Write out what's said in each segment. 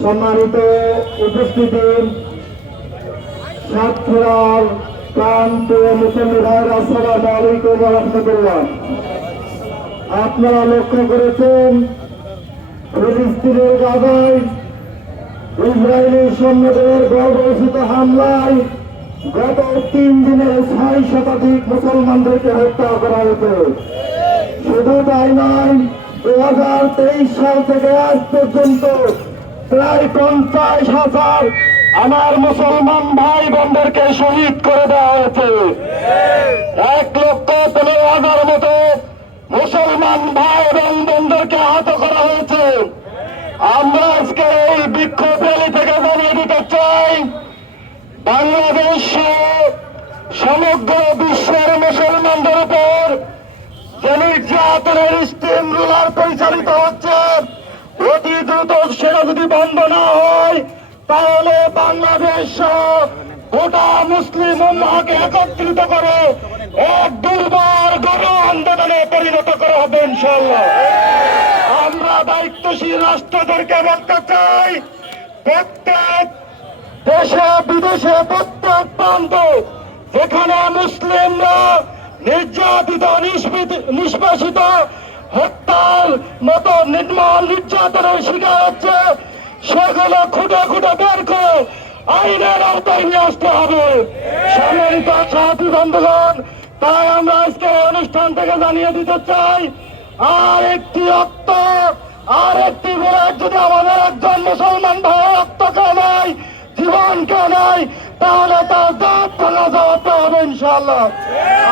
সম্মানিত উপস্থিতি আপনারা লক্ষ্য করেছেন, ফিলিস্তিনের গাজায় ইসরায়েলি সৈন্যদের গর্বসিত হামলায় গত তিন দিনে ছয় শতাধিক মুসলমানদেরকে হত্যা করা হয়েছে। শুধু তাই নয় দু হাজার তেইশ সাল থেকে আজ পর্যন্ত প্রায় পঞ্চাশ হাজার আমার মুসলমান ভাই বোনদেরকে শহীদ করে দেওয়া হয়েছে। এক লক্ষ পনেরো হাজার মতো মুসলমান ভাই এবং বোনদেরকে আহত করা হয়েছে। আমরা আজকে এই বিক্ষোভ র্যালি থেকে জানিয়ে দিতে চাই, বাংলাদেশ সমগ্র বিশ্বের মুসলমানদের উপর যে নির্যাতনের স্টিম রুলার পরিচালিত হচ্ছে। অতি দ্রুত সেটা যদি বন্ধ না হয়, তাহলে বাংলাদেশ গোটা মুসলিম উম্মাকে একত্রিত করে এক দুর্বার গণ আন্দোলনে পরিণত করা হবে ইনশাল্লাহ আমরা দায়িত্বশীল রাষ্ট্রদেরকে বলতে চাই, প্রত্যেক দেশে, বিদেশে, প্রত্যেক প্রান্ত যেখানে মুসলিমরা নির্যাতিত নিষ্পেষিত হত্যার মতো নির্মল নির্যাতনের শিকার হচ্ছে সেগুলো খুঁটে খুঁটে বের করে আইনের আওতায় নিয়ে আসতে হবে। সম্মানিত সাথী বন্ধুগণ, তাই আমরা আজকে অনুষ্ঠান থেকে জানিয়ে দিতে চাই আর একটি রক্ত আর একটি বুলেট যদি আমাদের একজন মুসলমান ভাই রক্ত কেউ নাই জীবন কেউ নাই তাহলে তার দাঁত ভাঙা যাওয়াতে হবে ইনশাল্লাহ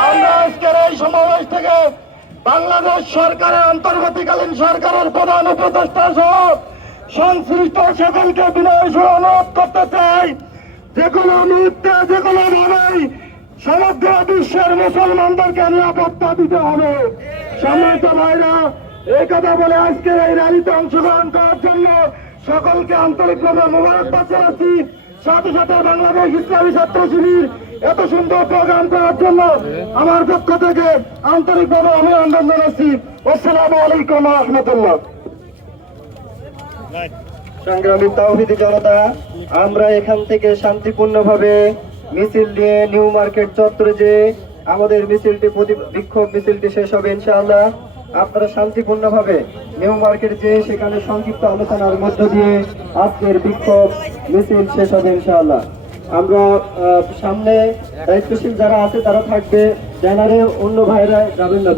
আমরা আজকের এই সমাবেশ থেকে বাংলাদেশ সরকারের অন্তর্বর্তীকালীন সরকারের প্রধান উপদেষ্টা সহ সংশ্লিষ্ট সকলকে বিনয় অনুরোধ করতে চাই। যে কোনো মুহূর্তে যে কোনো ভাবেই সমগ্র বিশ্বের মুসলমানদেরকে নিরাপত্তা দিতে হবে। সম্মানিত ভাইরা, এই কথা বলে আজকের এই র্যালিতে অংশগ্রহণ করার জন্য সকলকে আন্তরিকভাবে মোবারকবাদ জানাচ্ছি। সাথে সাথে বাংলাদেশ ইসলামী ছাত্র শিবির সুন্দর প্রোগ্রাম করার জন্য আমার পক্ষ থেকে অভিনন্দন জানাচ্ছি। আলাইকুম সংগ্রামী জনতা, আমরা এখান থেকে শান্তিপূর্ণভাবে মিছিল নিয়ে নিউ মার্কেট চত্বরে যে আমাদের মিছিলটি বিক্ষোভ মিছিলটি শেষ হবে ইনশাআল্লাহ। আপনারা শান্তিপূর্ণভাবে নিউ মার্কেট যে সেখানে সংক্ষিপ্ত আলোচনার মধ্য দিয়ে আজকের বিক্ষোভ মিছিল শেষ হবে ইনশাআল্লাহ। আমরা সামনে দায়িত্বশীল যারা আছে তারা থাকবে। ব্যানারে অন্য ভাইরা যাবেন না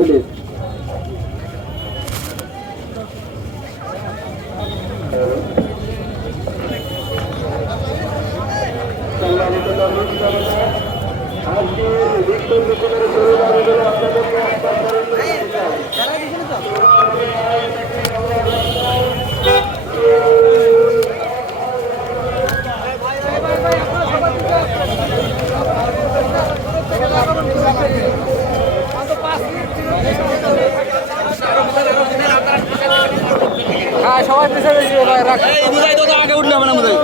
মিছিলের শুরু আপনাদেরকে আহ্বান করে হ্যাঁ সবাই পিছনে ছিল ভাই বুঝাই তো আগে উঠলে না মানে বুঝাই